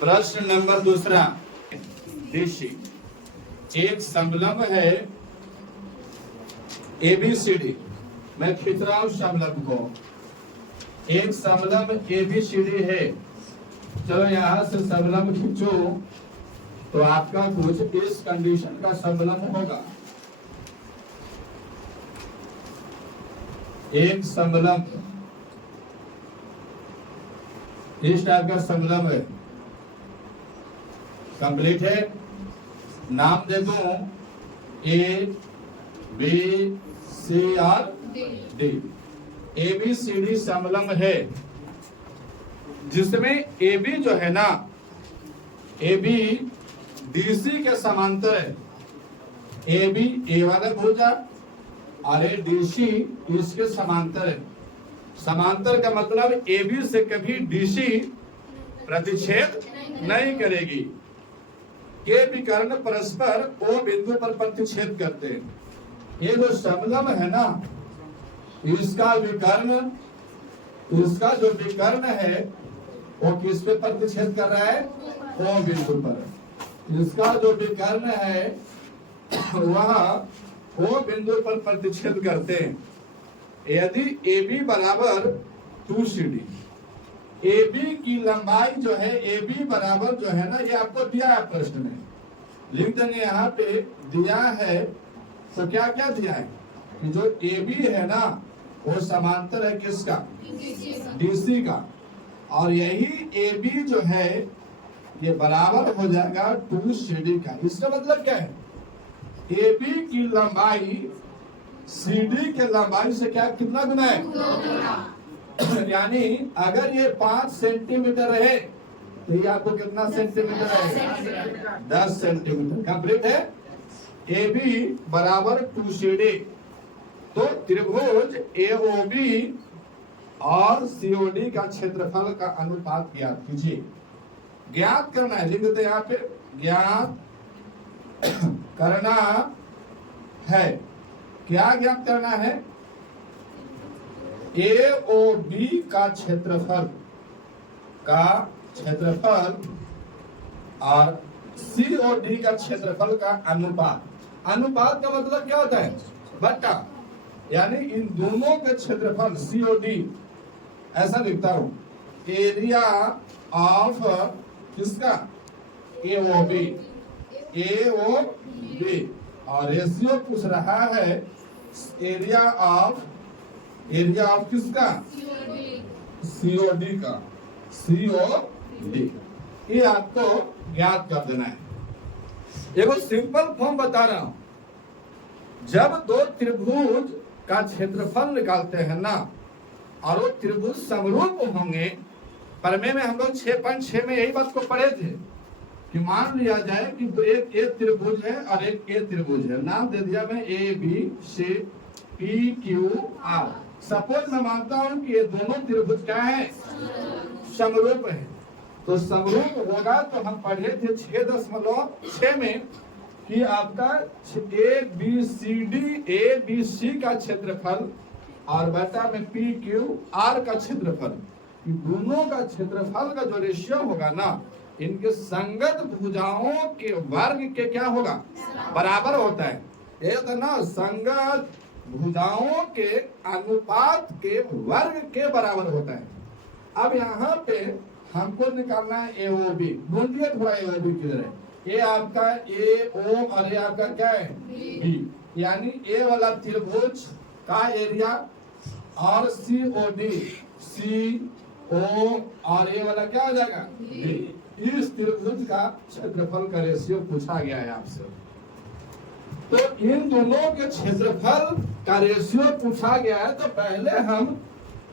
प्रश्न नंबर दूसरा, डीसी एक समलंब है एबीसीडी। मैं खींच रहा हूं समलंब को। एक समलंब एबीसीडी है। चलो यहां से समलंब खींचो तो आपका कुछ इस कंडीशन का समलंब होगा। एक समलंब इस टाइप का समलंब है, कंप्लीट है। नाम दे दूं ए बी सी और D. A B C D समलंब है जिसमें ए बी जो है ना, ए बी डीसी के समांतर है। ए बी ए वाला भुजा और ए डीसी इसके समांतर है। समांतर का मतलब ए बी से कभी डीसी प्रतिच्छेद नहीं करेगी। के विकर्ण परस्पर ओ बिंदु पर प्रतिच्छेद करते हैं। ये जो समलंब है ना, इसका जो विकर्ण है वो किस पे प्रतिच्छेद कर रहा है? ओ बिंदु पर। इसका जो विकर्ण है वह ओ बिंदु पर प्रतिच्छेद करते हैं। यदि ए बी बराबर 2CD, ए बी की लंबाई जो है, ए बी बराबर जो है ना, ये आपको दिया है प्रश्न में, लिख देंगे यहाँ पे दिया है। तो क्या क्या दिया है कि जो ए बी है ना वो समांतर है किसका? डीसी का। और यही ए बी जो है ये बराबर हो जाएगा 2CD का। इसका मतलब क्या है? ए बी की लंबाई CD के लंबाई से क्या कितना गुना है? यानी अगर ये 5 सेंटीमीटर है तो ये आपको कितना सेंटीमीटर है? 10 सेंटीमीटर। कंप्लीट है। ए बी बराबर 2CD। तो त्रिभुज AOB और COD का क्षेत्रफल का अनुपात ज्ञात कीजिए। ज्ञात करना है, लिख देते यहाँ पे ज्ञात करना है। क्या ज्ञात करना है? AOB का क्षेत्रफल और COD का क्षेत्रफल का अनुपात। अनुपात का मतलब क्या होता है? बट्टा। यानी इन दोनों के क्षेत्रफल COD, ऐसा लिखता हूं, एरिया ऑफ किसका? AOB और रेशियो पूछ रहा है एरिया ऑफ किसका? COD का। COD ये आपको ज्ञात कर देना है। देखो सिंपल फॉर्म बता रहा हूं। जब दो त्रिभुज का क्षेत्रफल निकालते हैं ना और वो त्रिभुज समरूप होंगे, प्रमेय में हम लोग 6.6 में यही बात को पढ़े थे कि मान लिया जाए कि तो एक ए त्रिभुज है और एक ए त्रिभुज है। नाम दे दिया मैं ABCPQR। सपोज मैं मानता हूं कि ये दोनों त्रिभुज क्या है? समरूप है। तो समरूप होगा तो हम पढ़े थे 6.6 में कि आपका ABC का क्षेत्रफल और बटा में PQR का क्षेत्रफल, दोनों का क्षेत्रफल का जो रेशियो होगा ना, इनके संगत भुजाओं के वर्ग के क्या होगा? बराबर होता है। एक ना संगत भुजाओं के अनुपात के वर्ग के बराबर होता है। अब यहाँ पे हमको निकालना है AOB। ढूंढ लिया थोड़ा AOB किधर है? ये आपका AO और ये आपका क्या है? B। यानी A वाला त्रिभुज का एरिया और COD, CO और A वाला क्या हो जाएगा? D। इस त्रिभुज का क्षेत्रफल का रेशियो पूछा गया है आपसे। तो इन दोनों के क्षेत्रफल का रेशियो पूछा गया है, तो पहले हम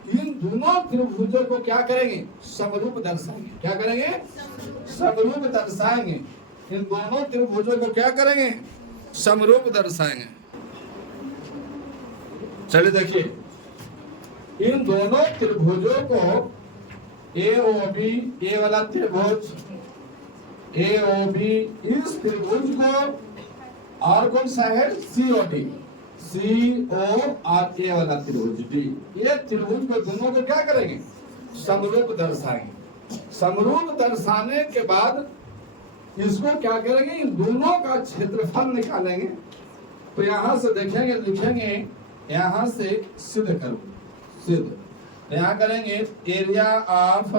इन दोनों त्रिभुजों को क्या करेंगे? समरूप दर्शाएंगे। क्या करेंगे? समरूप दर्शाएंगे। इन दोनों त्रिभुजों को क्या करेंगे? समरूप दर्शाएंगे। चलिए देखिए, इन दोनों त्रिभुजों को AOB, ए वाला त्रिभुज AOB, इस त्रिभुज को और कौन सा है? COD, CO और A वाला त्रिभुज D। ये त्रिभुज को दोनों को क्या करेंगे? समरूप दर्शाएंगे। समरूप दर्शाने के बाद इसको क्या करेंगे, इन दोनों का क्षेत्रफल निकालेंगे। तो यहां से देखेंगे, लिखेंगे यहां से सिद्ध करो, सिद्ध यहां करेंगे एरिया ऑफ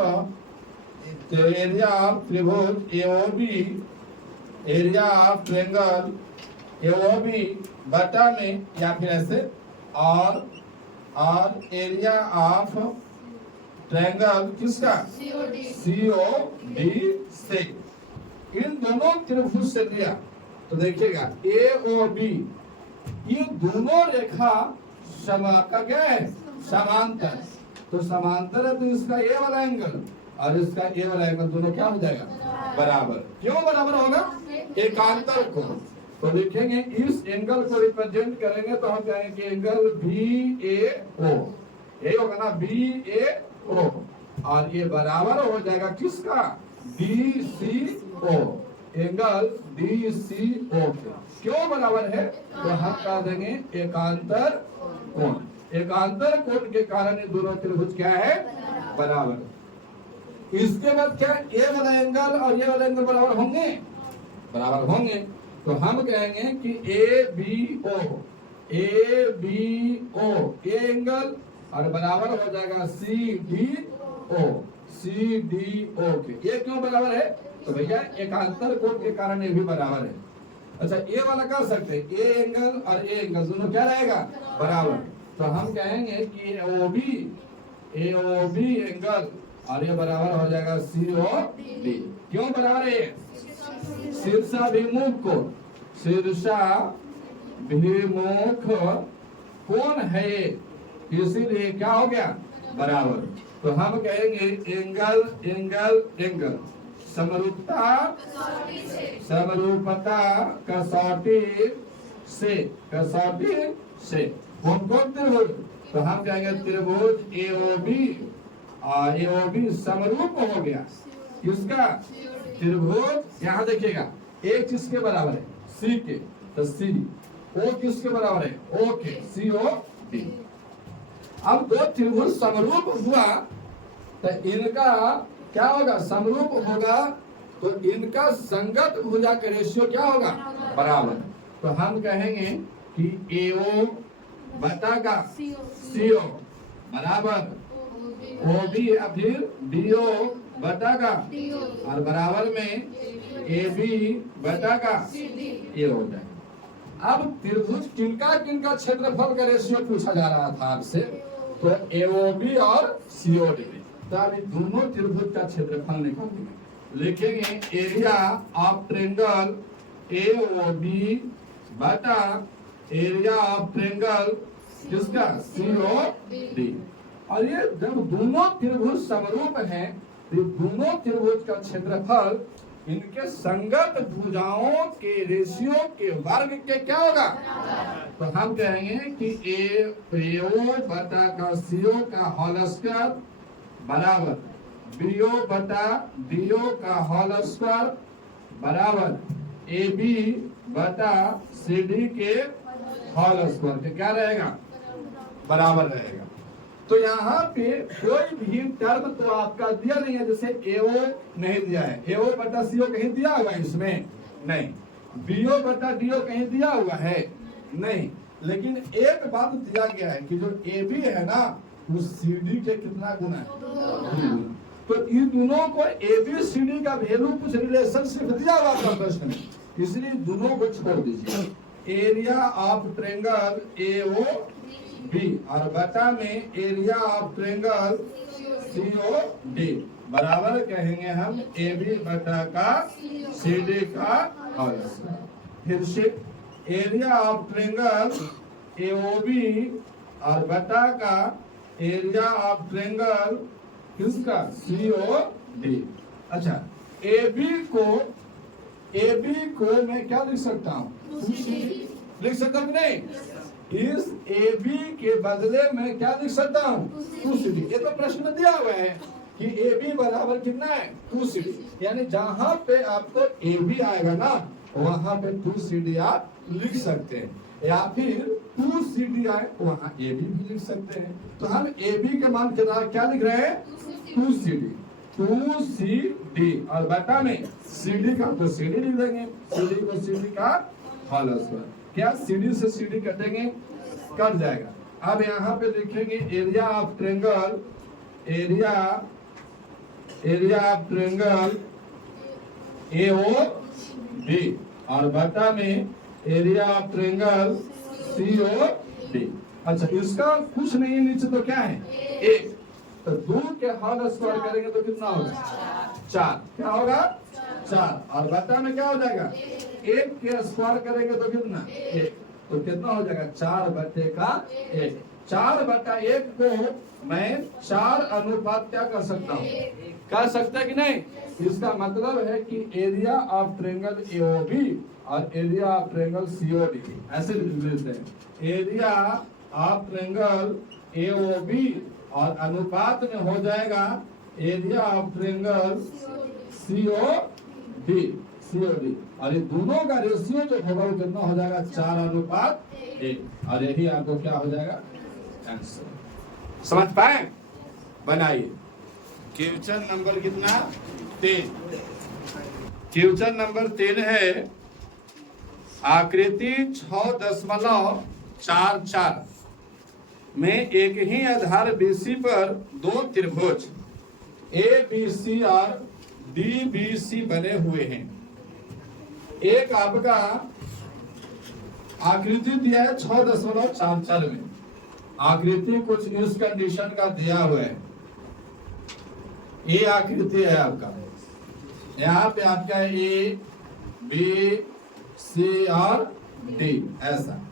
त्रिभुज AOB, area of triangle AOB बटा में, या फिर ऐसे और एरिया ऑफ ट्रायंगल किसका, सीओडी से, इन दोनों त्रिभुज से लिया। तो देखिएगा एओबी, ये दोनों रेखा क्या है, समांतर। तो समांतर है तो इसका ए वाला एंगल और इसका ए वाला एंगल दोनों क्या हो जाएगा, बराबर। क्यों बराबर होगा, एकांतर को। तो लिखेंगे इस एंगल को रिप्रेजेंट करेंगे तो हम कहेंगे कि एंगल BAO, ये होगा ना BAO, और ये बराबर हो जाएगा किसका, DCO, एंगल DCO। क्यों बराबर है, तो हम कह देंगे एकांतर कोण। एकांतर कोण के कारण ये दोनों त्रिभुज क्या है, बराबर। इसके बाद क्या, ये वाला एंगल और ये वाला एंगल बराबर होंगे, बराबर होंगे। तो हम कहेंगे कि ABO, ये एंगल और बराबर हो जाएगा CDO के। ये क्यों बराबर है, तो भैया एकांतर कोण के कारण ये भी बराबर है। अच्छा, ये वाला कर सकते हैं, ए एंगल और ए एंगल दोनों क्या रहेगा, बराबर। तो हम कहेंगे कि AOB एंगल और ये बराबर हो जाएगा COD। क्यों बराबर है, शीर्षाभिमुख कोण, शीर्षाभिमुख कोण है, इसीलिए क्या हो गया, बराबर। तो हम कहेंगे एंगल समरूपता कसौटी से कौन कौन त्रिभुज, तो हम कहेंगे त्रिभुज AOB समरूप हो गया किसका, त्रिभुज। यहाँ देखिएगा एक किसके बराबर है, C के, तो CD। O किसके बराबर है, O के, COD। अब दो त्रिभुज समरूप हुआ तो इनका क्या होगा, समरूप होगा तो इनका संगत भुजा का रेशियो क्या होगा, बराबर। तो हम कहेंगे कि AO बटा का CO बराबर OB या फिर DO बटा का और बराबर में AB बटा का ये हो जाए। अब त्रिभुज किनका किनका क्षेत्रफल का रेशियो पूछा जा रहा था आपसे, तो AOB और COD। तो अभी दोनों त्रिभुज का क्षेत्रफल निकालेंगे। लिखेंगे एरिया ऑफ ट्रायंगल AOB बटा एरिया ऑफ ट्रायंगल किसका, COD। और ये जब दोनों त्रिभुज समरूप हैं तो दोनों त्रिभुज का क्षेत्रफल इनके संगत भुजाओं के रेशियो के वर्ग के क्या होगा। तो हम कहेंगे कि AO बटा का CO का होल स्क्वायर बराबर BO बटा DO का होल स्क्वायर बराबर AB बटा CD के होल स्क्वायर के क्या रहेगा, बराबर रहेगा। तो यहाँ पे कोई भी टर्म तो आपका दिया नहीं है, जैसे AO नहीं दिया है, AO बटा CO कहीं दिया हुआ है इसमें नहीं, BO बटा DO कहीं दिया हुआ है नहीं, लेकिन एक बात दिया गया है कि जो AB है ना वो CD के कितना गुना है। तो इन दोनों को ABCD का वैल्यू कुछ रिलेशनशिप दिया हुआ था प्रश्न में, इसलिए दोनों को छोड़ दीजिए। एरिया ऑफ ट्रायंगल AOB और बटा में एरिया ऑफ ट्रायंगल COD बराबर कहेंगे हम AB बटा का CD का होल स्क्वायर। फिर से एरिया ऑफ ट्रायंगल AOB और बटा का एरिया ऑफ ट्रायंगल किसका, COD। अच्छा, AB को मैं क्या लिख सकता हूँ, लिख सकता हूँ नहीं, इस AB के बदले में क्या लिख सकता हूँ, 2CD। ये तो प्रश्न में दिया हुआ है कि AB बराबर कितना है, 2CD। यानी जहां पे आपको AB आएगा ना वहां पे 2CD आप लिख सकते हैं, या फिर 2CD आए वहां AB भी लिख सकते हैं। तो हम AB के मान के क्या लिख रहे हैं, 2CD। 2CD और बटा में CD का तो CD लिख देंगे, CD को CD का होल स्क्वायर। क्या CD से CD कटेंगे, कट जाएगा। अब यहाँ पे लिखेंगे area of triangle, area of triangle AOD और बटा में एरिया ऑफ ट्रायंगल COD। अच्छा, इसका कुछ नहीं नीचे तो क्या है, एक, तो 2 के होल स्क्वायर करेंगे तो कितना होगा, 4। क्या होगा, 4 और बटा में क्या हो जाएगा, 1 के स्क्वायर करेंगे तो कितना, 1, तो कितना हो जाएगा 4/1। 4/1 को मैं 4 अनुपात क्या कर सकता हूँ, कर सकता है कि नहीं। इसका मतलब है कि एरिया ऑफ ट्रायंगल AOB और एरिया ऑफ ट्रायंगल COD ऐसे लिख देते हैं। एरिया ऑफ ट्रायंगल AOB और अनुपात में हो जाएगा एरिया ऑफ ट्रायंगल COD और ये दोनों का रेशियो जो होगा वो कितना हो जाएगा, 4/1 और यही आपको क्या हो जाएगा, आंसर। समझ पाए, बनाइए। क्वेश्चन नंबर कितना, 3। क्वेश्चन नंबर 3 है आकृति 6.44 में एक ही आधार BC पर 2 त्रिभुज ABC और DBC बने हुए हैं। एक आपका आकृति दिया है 6.44 में, आकृति कुछ इस कंडीशन का दिया हुआ है। ये आकृति है आपका, यहाँ पे आपका ABC और D ऐसा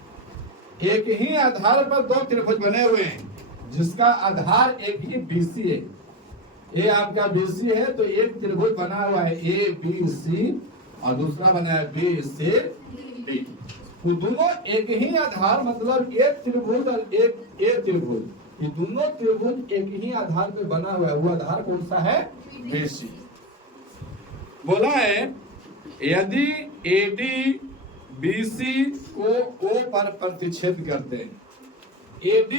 एक ही आधार पर 2 त्रिभुज बने हुए हैं जिसका आधार एक ही BC है। ये आपका BC है तो एक त्रिभुज बना हुआ है ABC और दूसरा बना है BCD। वो दोनों एक ही आधार, मतलब एक त्रिभुज और एक त्रिभुज, ये दोनों त्रिभुज एक ही आधार पे बना हुआ है। वो आधार कौन सा है, BC। बोला है यदि AD BC को O पर प्रतिच्छेद करते हैं, AD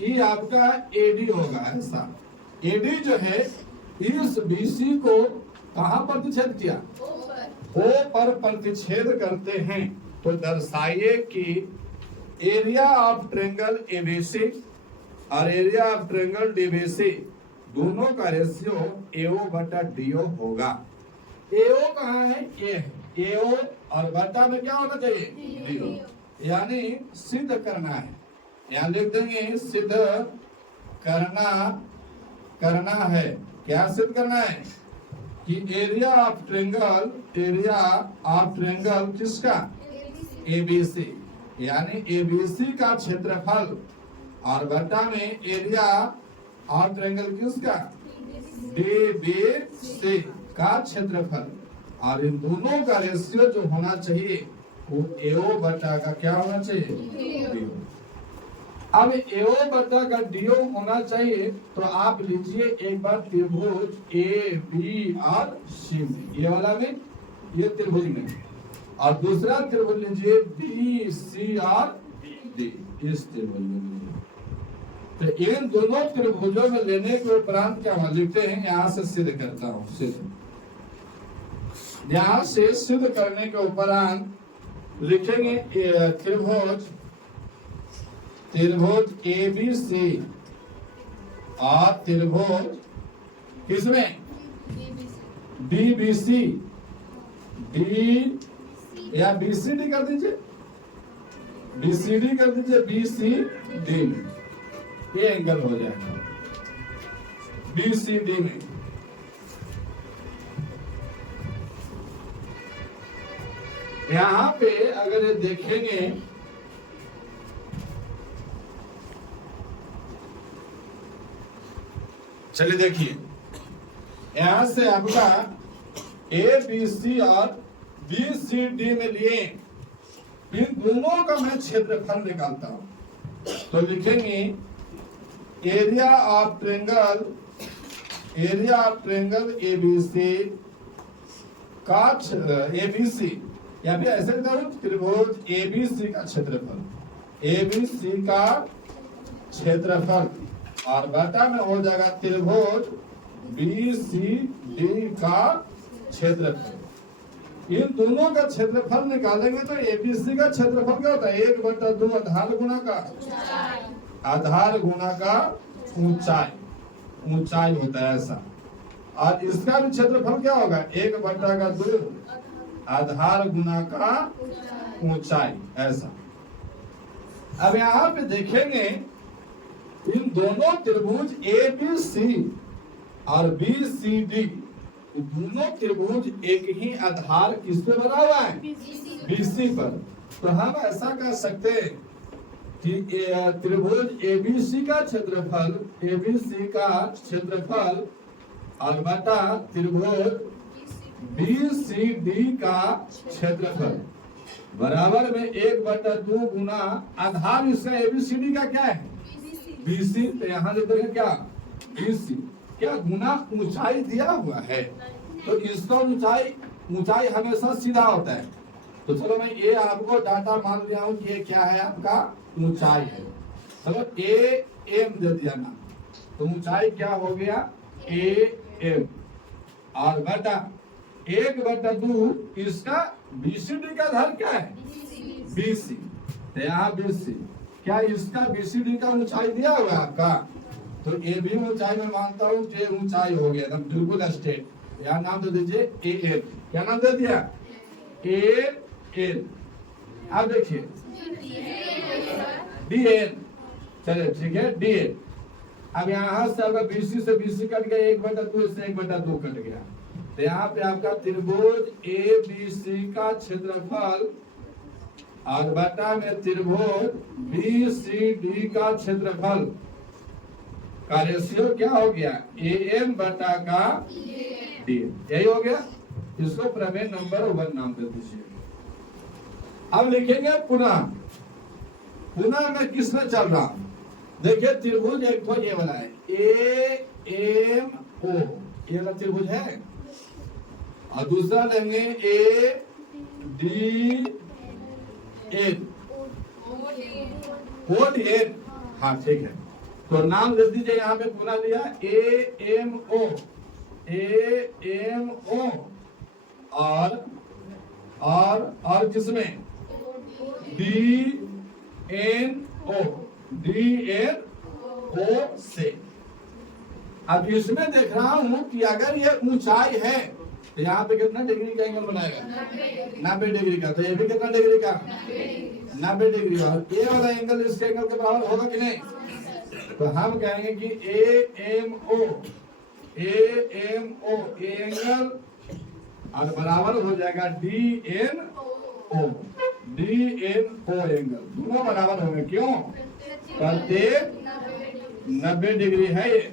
ये आपका AD होगा ऐसा। AD जो है इस BC को कहां प्रतिच्छेद किया, O पर प्रतिच्छेद करते हैं, तो दर्शाइए कि एरिया ऑफ ट्रायंगल ABC और एरिया ऑफ ट्रायंगल DBC दोनों का रेशियो AO/DO होगा। AO कहाँ है, ये है AO और बटा में क्या होना चाहिए, DO। यानी सिद्ध करना है, यहाँ लिख देंगे सिद्ध करना है। क्या सिद्ध करना है कि एरिया ऑफ ट्रायंगल किसका, ABC, यानी ABC का क्षेत्रफल और बटा में एरिया ऑफ ट्रायंगल किसका, DBC का क्षेत्रफल, और इन दोनों का रेशियो जो होना चाहिए वो AO बटा का क्या होना चाहिए, DO। अब AO बटा का DO होना चाहिए तो आप लीजिए एक बार त्रिभुज AB और C, ये वाला में, ये त्रिभुज में, और दूसरा त्रिभुज लीजिए BC और D, इस त्रिभुज में लीजिए। तो इन दोनों त्रिभुजों में लेने के उपरांत क्या लिखते हैं, यहाँ से सिद्ध करता हूँ, यहाँ से सिद्ध करने के उपरांत लिखेंगे त्रिभुज ABC और त्रिभुज किसमें, DBC, D या BCD कर दीजिए, BCD कर दीजिए, BCD में ये एंगल हो जाएगा BCD में। यहाँ पे अगर ये देखेंगे चलिए देखिए, यहां से आपका ABC और BCD में लिए, इन दोनों का मैं क्षेत्रफल निकालता हूं, तो लिखेंगे एरिया ऑफ ट्रायंगल ABC का ABC, या फिर ऐसे त्रिभुज ABC का क्षेत्रफल, ABC का क्षेत्रफल और बटा में हो जाएगा त्रिभुज BCD का क्षेत्रफल। इन दोनों का क्षेत्रफल निकालेंगे तो ABC का क्षेत्रफल क्या होता है? 1/2 आधार गुना का ऊंचाई होता है ऐसा। और इसका भी क्षेत्रफल क्या होगा? 1/2 आधार गुना का ऊंचाई ऐसा। अब यहाँ पे देखेंगे इन दोनों त्रिभुज ABC और BCD, दोनों त्रिभुज एक ही आधार किस पे बना हुआ है? BC पर। तो हम ऐसा कह सकते हैं कि त्रिभुज ABC का क्षेत्रफल और बटा त्रिभुज BCD का क्षेत्रफल बराबर में 1/2 गुना आधार इसका ABCD का क्या है? BC। तो यहाँ लिखते हैं क्या? BC क्या गुना ऊंचाई दिया हुआ है, तो इसका ऊंचाई हमेशा सीधा होता है। तो चलो मैं ये आपको डाटा मान लिया हूं कि ये क्या है? आपका ऊंचाई है। चलो AM दे दिया ना, तो ऊंचाई क्या हो गया? AM और बटा 1/2 इसका BCD का आधार क्या है? BC। तो यहाँ BC क्या इसका BCD का ऊंचाई दिया हुआ है आपका? तो ए भी ऊंचाई में मानता हूँ कि ऊंचाई हो गया एकदम बिल्कुल स्ट्रेट। यहाँ नाम दे दीजिए AN। क्या नाम दे दिया? AN। अब देखिए DN। चलिए ठीक है DN। अब यहाँ से आपका BC से BC कट गया, 1/2 से 1/2 कट गया। तो यहाँ पे आपका त्रिभुज ABC का क्षेत्रफल और बटा में त्रिभुज BCD का क्षेत्रफल का रेशियो क्या हो गया? AM बटा का DN। यही हो गया। इसको प्रमेय नंबर 1 नाम दे दीजिए। अब लिखेंगे पुनः मैं किस में चल रहा हूं? देखिए त्रिभुज एक तो ये वाला है AMO, ये वाला त्रिभुज है। और दूसरा लेंगे ADN। हाँ ठीक है। तो नाम दे दीजिए। यहाँ पे पुनः लिया AMO और किसमें? DNO से। अब इसमें देख रहा हूं कि अगर ये ऊंचाई है तो यहाँ पे कितना डिग्री का एंगल बनाएगा? 90 डिग्री का। तो ये भी कितना डिग्री का? 90 डिग्री। और ये वाला एंगल इसके एंगल के बराबर होगा कि नहीं? तो हम कहेंगे कि AMO एंगल और बराबर हो जाएगा DNO एंगल। दोनों बराबर होंगे। क्यों? प्रत्येक 90 डिग्री है ये।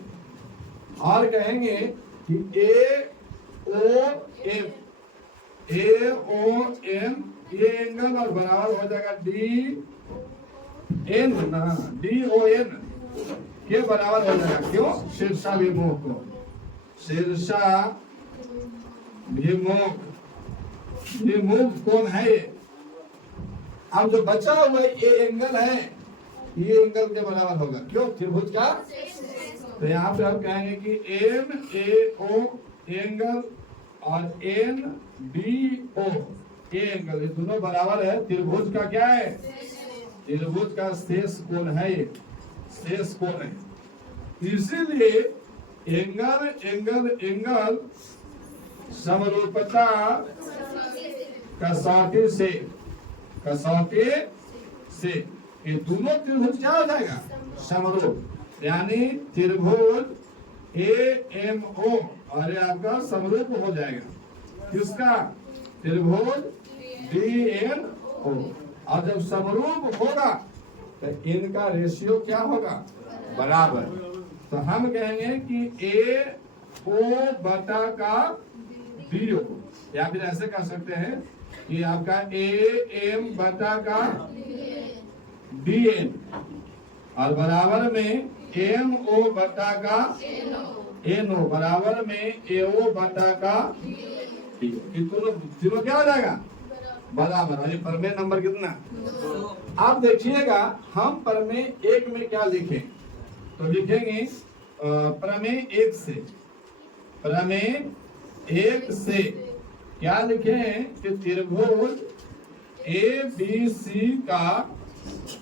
और कहेंगे कि AOM ये एंगल और बराबर हो जाएगा DON के बराबर हो जाएगा। क्यों? शीर्षाभिमुख को। शीर्षाभिमुख कौन है ये? अब जो बचा हुआ ये एंगल है, ये एंगल के बराबर होगा। क्यों? त्रिभुज का। तो यहाँ पे हम कहेंगे कि MAO एंगल और NDO एंगल, ये दोनों बराबर है। त्रिभुज का क्या है? त्रिभुज का शेष कोण है ये, शेष कोण है। इसीलिए एंगल समरूपता कसौटी से ये दोनों त्रिभुज क्या हो जाएगा? समरूप। यानी त्रिभुज AMO और ये आपका समरूप हो जाएगा। किसका? त्रिभुज DNO। और जब समरूप होगा तो इनका रेशियो क्या होगा? बराबर। तो हम कहेंगे कि AO बटा का DO, या फिर ऐसे कह सकते हैं कि आपका AM बटा का DN और बराबर में MO बटा का NO बराबर में AO बटा का DO। तीनों क्या हो जाएगा? बराबर। और ये प्रमेय नंबर कितना? आप देखिएगा हम प्रमेय 1 में क्या लिखें? तो लिखेंगे प्रमेय 1 से प्रमेय 1 से क्या लिखें कि त्रिभुज ABC का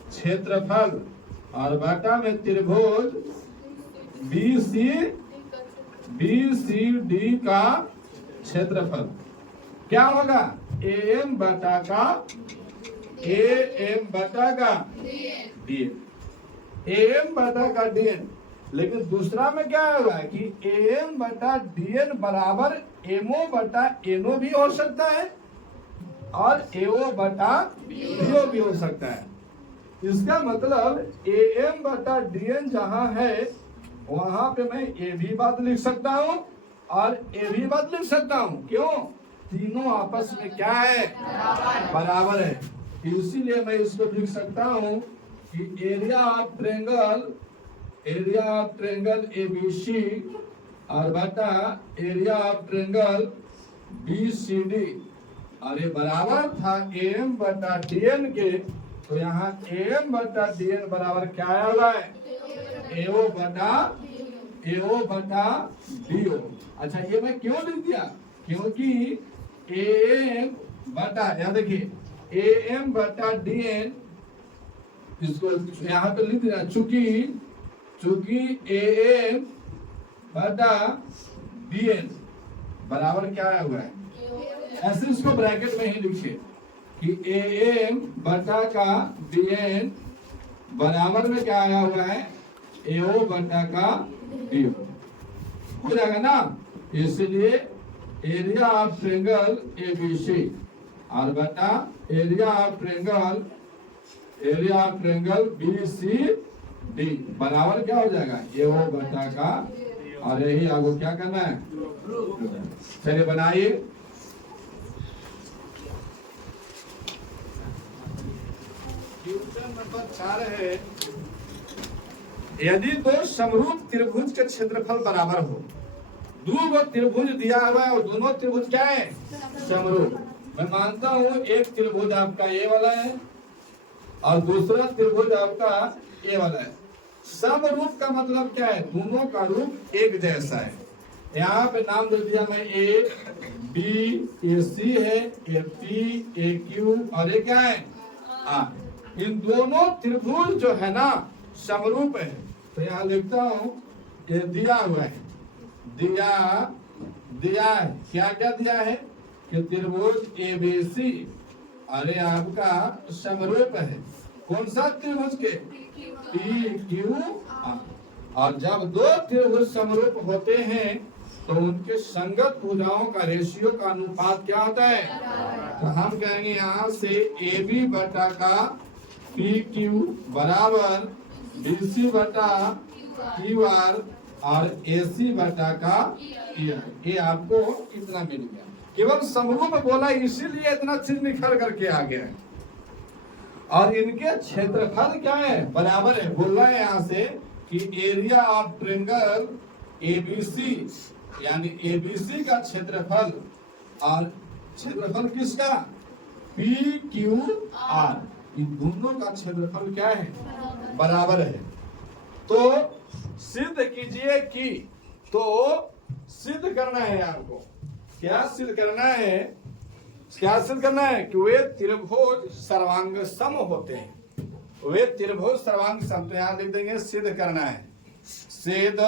क्षेत्रफल और बटा में त्रिभुज BCD का क्षेत्रफल क्या होगा? AM बटा का DN, AM बटा का DN। लेकिन दूसरा में क्या होगा कि AM बटा DN बराबर MO बटा NO भी हो सकता है और AO बटा BO भी हो सकता है। इसका मतलब AM बटा DN जहां है वहां पे मैं A भी बात लिख सकता हूं और A भी बात लिख सकता हूं। क्यों? तीनों आपस में क्या है? बराबर है। इसीलिए मैं इसको लिख सकता हूं कि एरिया ऑफ ट्रेंगल ABC और बटा एरिया ऑफ ट्रेंगल BCD और ये बराबर था AM बटा DN के, तो यहाँ AM बटा DN बराबर क्या आया हुआ है? AO बटा BO। अच्छा, ये मैं क्यों लिख दिया? क्योंकि AM बटा, यहाँ देखिए AM बटा DN, इसको यहाँ पे लिख दिया चूंकि AM बटा DN बराबर क्या आया हुआ है? ऐसे इसको ब्रैकेट में ही लिखिए कि AM बटा का DN बराबर में क्या आया हुआ है? AO बटा का DO हो जाएगा ना। इसलिए एरिया ऑफ ट्रेंगल ABC और बटा एरिया ऑफ ट्रेंगल BCD बराबर क्या हो जाएगा? AO बटा का, और यही आपको क्या करना है? चलिए बनाइए। क्वेश्चन नंबर 4 है, यदि दो समरूप त्रिभुज के क्षेत्रफल बराबर हो। दो त्रिभुज दिया हुआ है और दोनों त्रिभुज क्या है? समरूप। मैं मानता हूं एक त्रिभुज आपका ए वाला है और दूसरा त्रिभुज आपका ए वाला है। समरूप का मतलब क्या है? दोनों का रूप एक जैसा है। यहाँ पे नाम दे दिया मैं A, B, AC है, AP, AQ और ये क्या है? इन दोनों त्रिभुज जो है ना समरूप है। तो यहाँ लिखता हूँ ये दिया हुआ है, दिया है क्या दिया है कि त्रिभुज ABC अरे आपका समरूप है। कौन सा त्रिभुज के? PQR। और जब दो त्रिभुज समरूप होते हैं तो उनके संगत भुजाओं का रेशियो का अनुपात क्या होता है? तो हम कहेंगे यहाँ से AB बटा का PQ बराबर BC बटा QR और AC बटा का PR। ये आपको इतना मिल गया। केवल समरूप बोला इसीलिए इतना चीज निखर करके आ गया है। और इनके क्षेत्रफल क्या है? बराबर है। बोल रहा है यहाँ से कि एरिया ऑफ ट्रेंगल ABC यानी ABC का क्षेत्रफल और क्षेत्रफल किसका? PQR, इन दोनों का क्षेत्रफल क्या है? बराबर है। तो सिद्ध कीजिए कि, तो सिद्ध करना है आपको। क्या सिद्ध करना है? क्या सिद्ध करना है कि वे त्रिभुज सर्वांग सम होते हैं। वे त्रिभुज सर्वांग सम, तो यहां लिख देंगे सिद्ध करना है। सिद्ध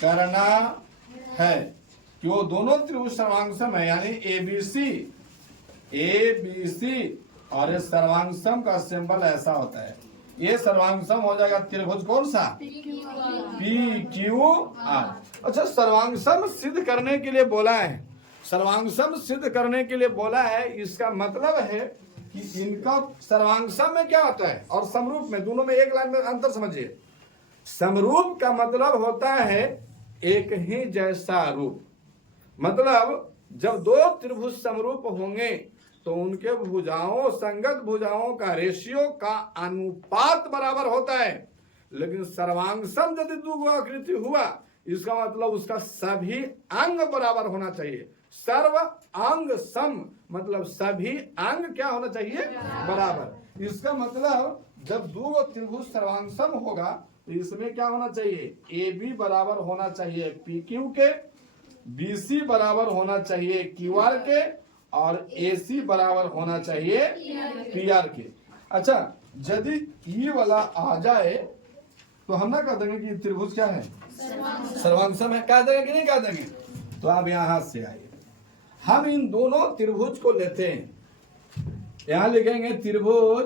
करना है कि वो दोनों त्रिभुज सर्वांग सम है, यानी ABC और ये सर्वांग सम का सिंबल ऐसा होता है। ये सर्वांग सम हो जाएगा त्रिभुज कौन सा? PQR। अच्छा, सर्वांग सम सिद्ध करने के लिए बोला है, सर्वांग सम सिद्ध करने के लिए बोला है। इसका मतलब है कि इनका सर्वांग सम में क्या होता है और समरूप में, दोनों में एक लाइन में अंतर समझिए। समरूप का मतलब होता है एक ही जैसा रूप। मतलब जब दो त्रिभुज समरूप होंगे तो उनके भुजाओं, संगत भुजाओं का रेशियो का अनुपात बराबर होता है। लेकिन सर्वांग सम यदि दो आकृति हुआ, इसका मतलब उसका सभी अंग बराबर होना चाहिए। सर्व अंग सम मतलब सभी अंग क्या होना चाहिए? बराबर। इसका मतलब जब दो त्रिभुज सर्वांग सम होगा तो इसमें क्या होना चाहिए? AB बराबर होना चाहिए PQ के BC बराबर होना चाहिए QR के और AC बराबर होना चाहिए PR के। अच्छा, यदि ये वाला आ जाए तो हम ना कह देंगे कि त्रिभुज क्या है, सर्वांगसम है, कह देंगे कि नहीं कह देंगे? तो आप यहां से आइए, हम इन दोनों त्रिभुज को लेते हैं, यहां लिखेंगे त्रिभुज,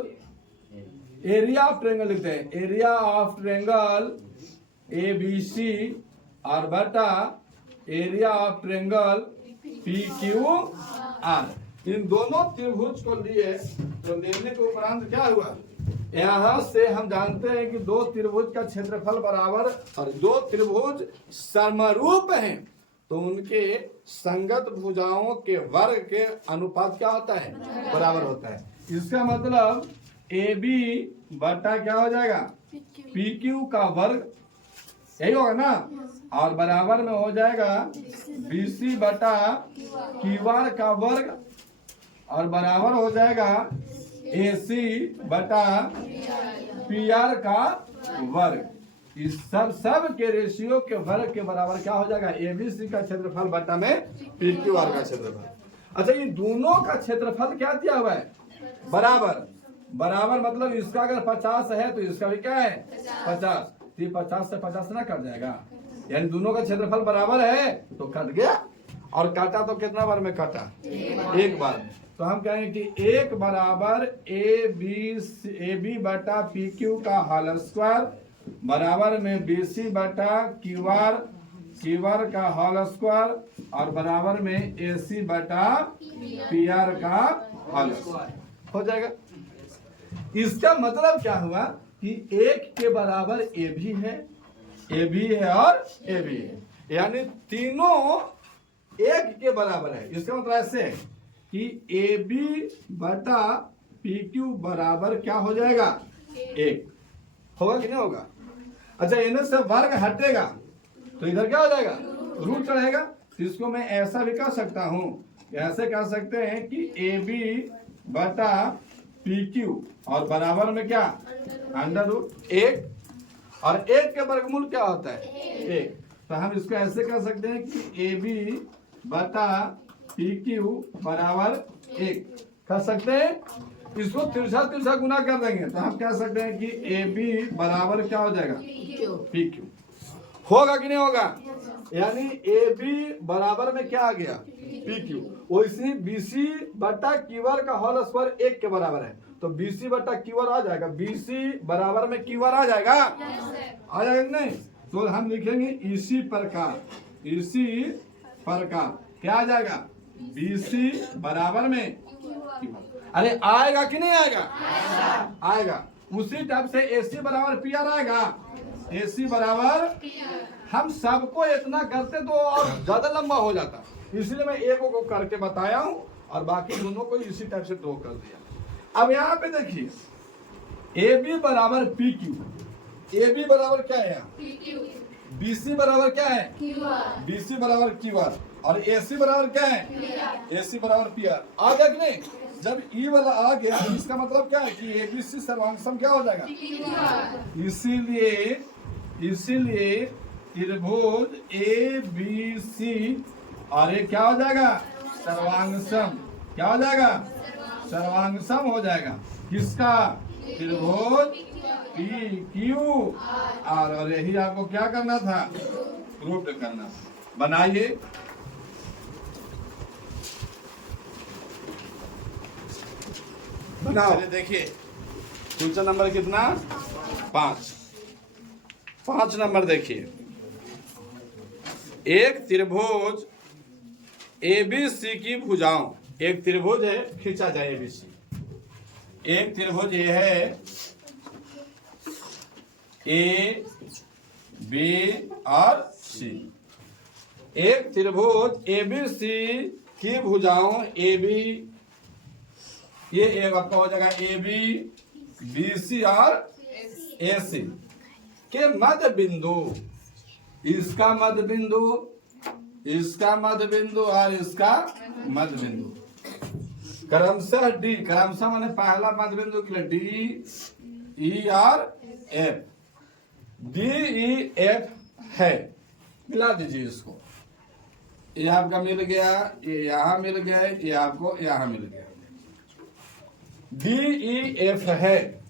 एरिया ऑफ ट्रेंगल लिखते हैं, एरिया ऑफ ट्रेंगल ABC और बटा एरिया ऑफ ट्रेंगल PQR। इन दोनों त्रिभुज को लिए तो लेने के उपरांत क्या हुआ, यहां से हम जानते हैं कि दो त्रिभुज का क्षेत्रफल बराबर और दो त्रिभुज समरूप हैं तो उनके संगत भुजाओं के वर्ग के अनुपात क्या होता है, बराबर होता है। इसका मतलब AB बटा क्या हो जाएगा, PQ का वर्ग, यही होगा ना, और बराबर में हो जाएगा BC बटा QR का वर्ग और बराबर हो जाएगा AC बटा PR का वर्ग। इस सब के रेशियो के वर्ग के बराबर क्या हो जाएगा, ABC का क्षेत्रफल बटा में PQR का क्षेत्रफल। अच्छा, ये दोनों का क्षेत्रफल क्या दिया हुआ है, बराबर। बराबर मतलब इसका अगर 50 है तो इसका भी क्या है 50, तो 50 से 50 ना कट जाएगा, यानी दोनों का क्षेत्रफल बराबर है तो कट गया, और काटा तो कितना बार में काटा, एक बार। तो हम कहेंगे कि एक बराबर AB बटा PQ का होल स्क्वायर बराबर में BC बटा QR का होल स्क्वायर और बराबर में AC बटा PR का होल स्क्वायर हो जाएगा। इसका मतलब क्या हुआ कि एक के बराबर AB है और AB है, यानी तीनों एक के बराबर है। इसका मतलब ऐसे है कि AB बटा PQ बराबर क्या हो जाएगा, एक होगा कि नहीं होगा। अच्छा, इन्हें से वर्ग हटेगा तो इधर क्या हो जाएगा, रूट चढ़ेगा। तो इसको मैं ऐसा भी कह सकता हूं, ऐसे कह सकते हैं कि AB बटा PQ और बराबर में क्या, अंडर रूट एक, और एक के वर्गमूल क्या होता है, एक। तो हम इसको ऐसे कह सकते हैं कि AB बटा PQ बराबर एक कह सकते हैं। इसको तिरछा गुना कर देंगे तो हम कह सकते हैं कि AB बराबर क्या हो जाएगा, PQ। होगा कि नहीं होगा, यानी AB बराबर में क्या आ गया, PQ। वैसे BC बटा QR का होल स्क्वायर एक के बराबर है तो BC बटा QR आ जाएगा, BC बराबर में QR आ जाएगा, आ जाएगा नहीं। तो हम लिखेंगे इसी प्रकार क्या आ जाएगा, BC बराबर में, अरे आएगा कि नहीं आएगा, आएगा। उसी टाइप से AC बराबर PR आएगा, AC बराबर, हम सबको इतना करते तो और ज्यादा लंबा हो जाता, इसलिए मैं एक को करके बताया हूं और बाकी दोनों को इसी टाइप से दो कर दिया। अब यहाँ पे देखिए AB बराबर PQ, AB बराबर क्या है, BC बराबर क्या है, BC बराबर QR और AC बराबर क्या है, AC बराबर PR। आ गया कि नहीं। जब E वाला आ गया इसका मतलब क्या है कि ABC सर्वांगसम क्या हो जाएगा, इसीलिए त्रिभुज ABC और ये क्या हो जाएगा, सर्वांगसम, क्या हो जाएगा, सर्वांगसम हो जाएगा। किसका, त्रिभुज PQR, और यही आपको क्या करना था, रूट करना। बनाइए, बनाओ। देखिए क्वेश्चन नंबर कितना, 5 नंबर देखिए, एक त्रिभुज ABC की भुजाओं, एक त्रिभुज है, खींचा जाए ABC, एक त्रिभुज ये है A B और C, एक त्रिभुज ABC की भुजाओं AB, ये एक आपका हो जाएगा AB BC और AC के मध्य बिंदु, इसका मध्य बिंदु, इसका मध्य बिंदु और इसका मध्य बिंदु क्रमशः D, क्रमशः माने पहला मध्य बिंदु के लिए D E और F, D E F है, मिला दीजिए इसको। ये आपका मिल गया, ये यहाँ मिल गए, ये आपको यहाँ मिल गया। DEF है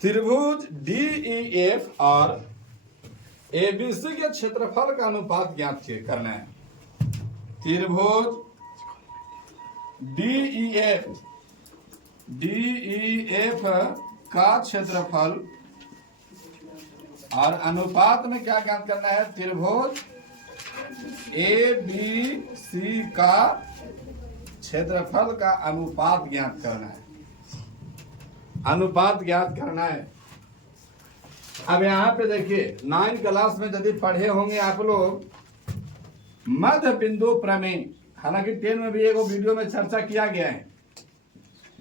त्रिभुज DEF और ABC के क्षेत्रफल का अनुपात ज्ञात करना है। त्रिभुज DEF का क्षेत्रफल और अनुपात में क्या ज्ञात करना है? त्रिभुज ABC का क्षेत्रफल का अनुपात ज्ञात करना है। अनुपात ज्ञात करना है। अब यहाँ पे देखिए 9 क्लास में यदि पढ़े होंगे आप लोग मध्य बिंदु प्रमेय, हालांकि 10 में भी एक वीडियो में चर्चा किया गया है।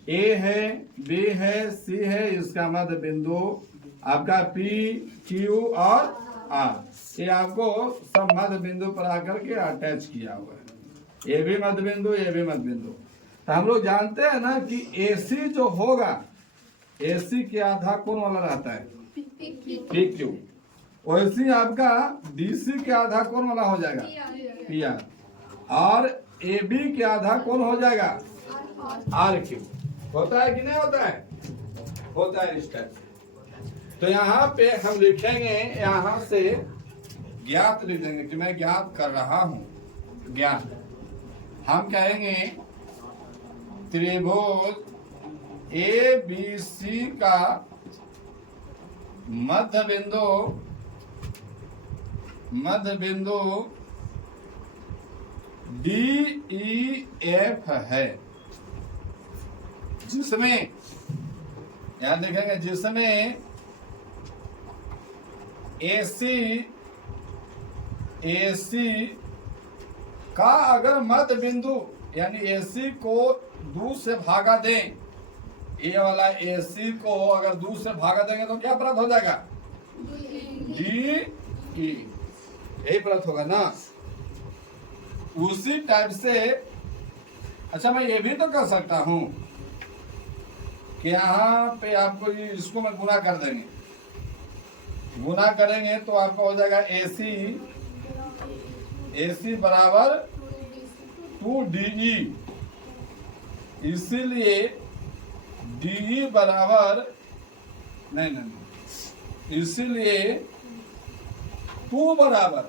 ए है, बी है, सी है, इसका मध्य बिंदु आपका P, Q और R, ये आपको सब मध्य बिंदु पर आकर के अटैच किया हुआ है। ये भी मध्य बिंदु, ये भी मध्य बिंदु। तो हम लोग जानते हैं ना कि AC जो होगा, AC के आधा कौन वाला रहता है? PQ। वैसे आपका DC के आधा कौन वाला हो जाएगा? PR। और AB के आधा कौन हो जाएगा? RQ। होता है कि नहीं होता है? होता है इस टाइप। तो यहाँ पे हम लिखेंगे, यहाँ से ज्ञात लिख देंगे कि मैं ज्ञात कर रहा हूं। ज्ञात हम कहेंगे त्रिभुज ABC का मध्य बिंदु DEF है, जिसमें यहां देखेंगे जिसमें AC का अगर मध्य बिंदु यानी AC को 2 से भागा दें, ये वाला AC को अगर 2 से भागा देंगे तो क्या प्राप्त हो जाएगा? DE। यही प्राप्त होगा ना। उसी टाइप से अच्छा मैं ये भी तो कर सकता हूं कि यहाँ पे आपको इसको मैं गुना कर देंगे। गुना करेंगे तो आपको हो जाएगा AC बराबर 2DE, इसीलिए DE बराबर नहीं, इसीलिए 2 बराबर,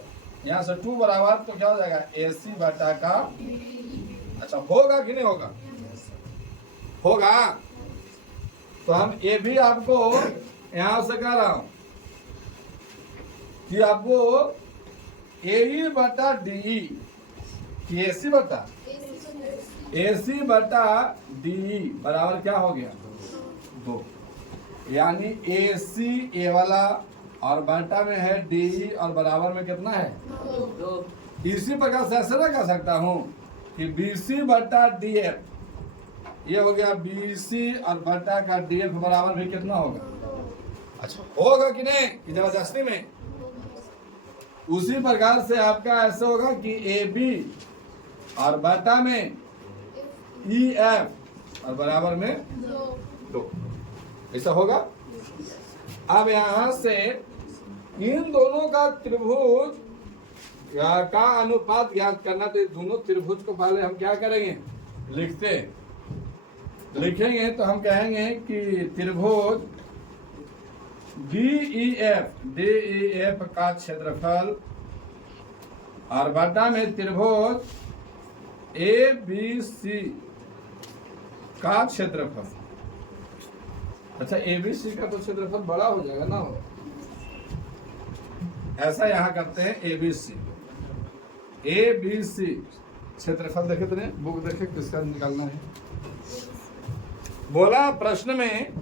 यहाँ से 2 बराबर तो क्या हो जाएगा? AC बटा का। अच्छा होगा कि नहीं होगा? होगा। तो हम ये भी आपको यहां से कह रहा हूं कि आपको AE बटा DE कि AC बटा DE बराबर क्या हो गया? 2। यानी AC ए वाला और बटा में है DE और बराबर में कितना है? 2। इसी प्रकार से ऐसे ना कर सकता हूं कि BC बटा DF, ये हो गया BC और बटा का DF बराबर भी कितना होगा? अच्छा होगा कि नहीं? कि जबरदस्ती में। उसी प्रकार से आपका ऐसा होगा कि AB और बटा में EF और बराबर में 2, ऐसा होगा। अब यहां से इन दोनों का त्रिभुज का अनुपात ज्ञात करना, तो दोनों त्रिभुज को पहले हम क्या करेंगे? लिखेंगे तो हम कहेंगे कि त्रिभुज DEF का क्षेत्रफल और बटा में त्रिभुज ABC का क्षेत्रफल। अच्छा ABC का तो क्षेत्रफल बड़ा हो जाएगा ना, ऐसा यहां करते हैं। ABC क्षेत्रफल देखे तो बुक देखे किसका निकालना है। बोला प्रश्न में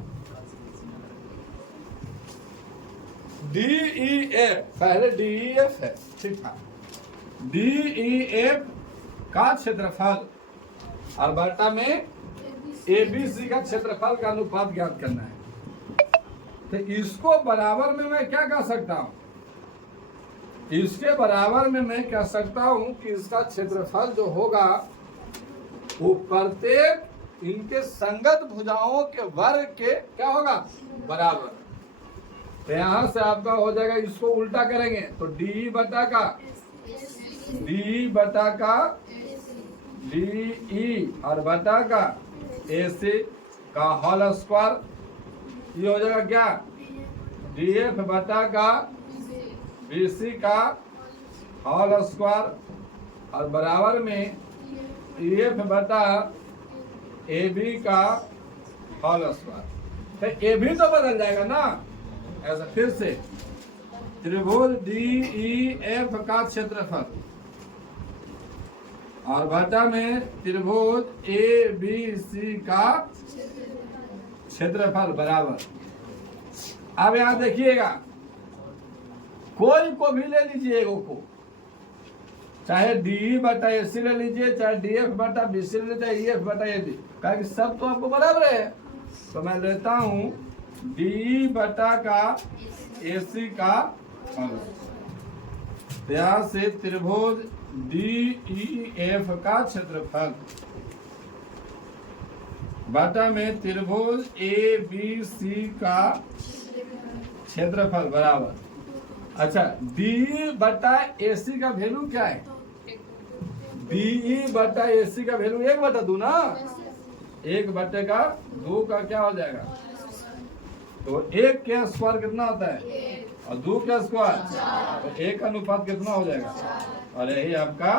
DEF, पहले DEF है, ठीक है। DEF का क्षेत्रफल और बटा में ABC का क्षेत्रफल का अनुपात ज्ञात करना है। तो इसको बराबर में मैं क्या कर सकता हूं? इसके बराबर में मैं कह सकता हूं कि इसका क्षेत्रफल जो होगा वो प्रत्येक इनके संगत भुजाओं के वर्ग के क्या होगा? बराबर। तो यहाँ से आपका हो जाएगा, इसको उल्टा करेंगे तो डी बटा का डी ई और बटा का ए सी का होल स्क्वायर, ये हो जाएगा क्या, डी एफ बटा का बी सी का होल स्क्वायर और बराबर में ई एफ बटा ए बी का होल स्क्वायर। तो ए भी तो बदल जाएगा ना, ऐसा फिर से त्रिभुज डी ई एफ का क्षेत्रफल और बटा में त्रिभुज ए बी सी का क्षेत्रफल बराबर। अब यहां देखिएगा, कोई को भी ले लीजिए, एगो को, चाहे डी बटा ए सी ले लीजिए, चाहे डी एफ बटा बी सी ले लीजिए, ई एफ बटा ए बी, कहा सब तो आपको बराबर है। तो मैं लेता हूं डी बटा का ए सी का यहाँ से त्रिभुज डी ई एफ का क्षेत्रफल बटा में त्रिभुज ए बी सी का क्षेत्रफल बराबर। अच्छा, डी बटा ए सी का वैल्यू क्या है, डी बटा ए सी का वैल्यू 1/2 ना, 1/2 का क्या हो जाएगा, तो 1 के स्क्वायर कितना होता है और 2 के स्क्वायर, तो 1 का अनुपात कितना हो जाएगा, और यही आपका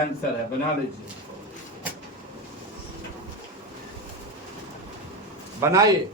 आंसर है, बना लीजिए, बनाइए।